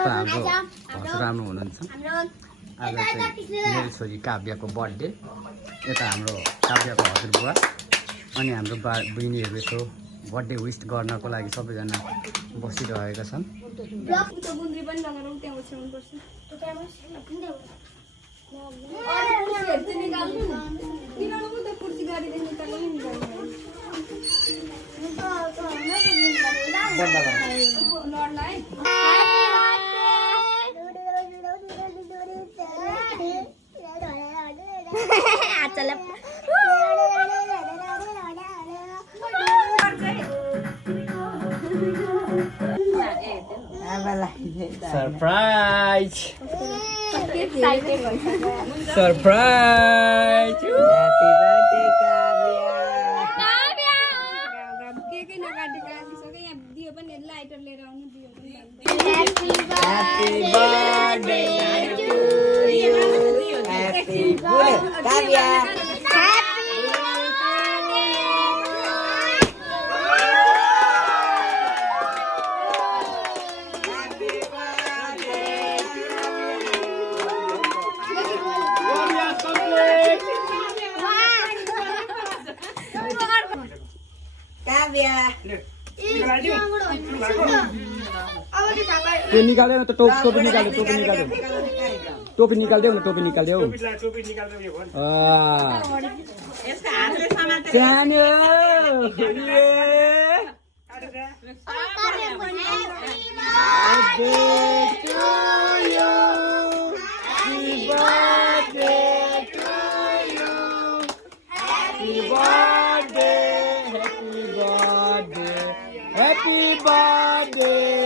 त हाम्रो हजुरआमा हुनुहुन्छ आज चाहिँ मेरो छोरी काव्यको बर्थडे यता हाम्रो काव्यको हजुरबुवा अनि हाम्रो बहिनीहरू यसो बर्थडे विश गर्नको लागि सबैजना बसिरहेका छन् Surprise! Surprise! Happy birthday, Kavya! Happy birthday to you! Happy birthday, Kavya! ये निकाले ना तो टोपी निकाले टोपी निकाल दे ना टोपी निकाल दे Happy birthday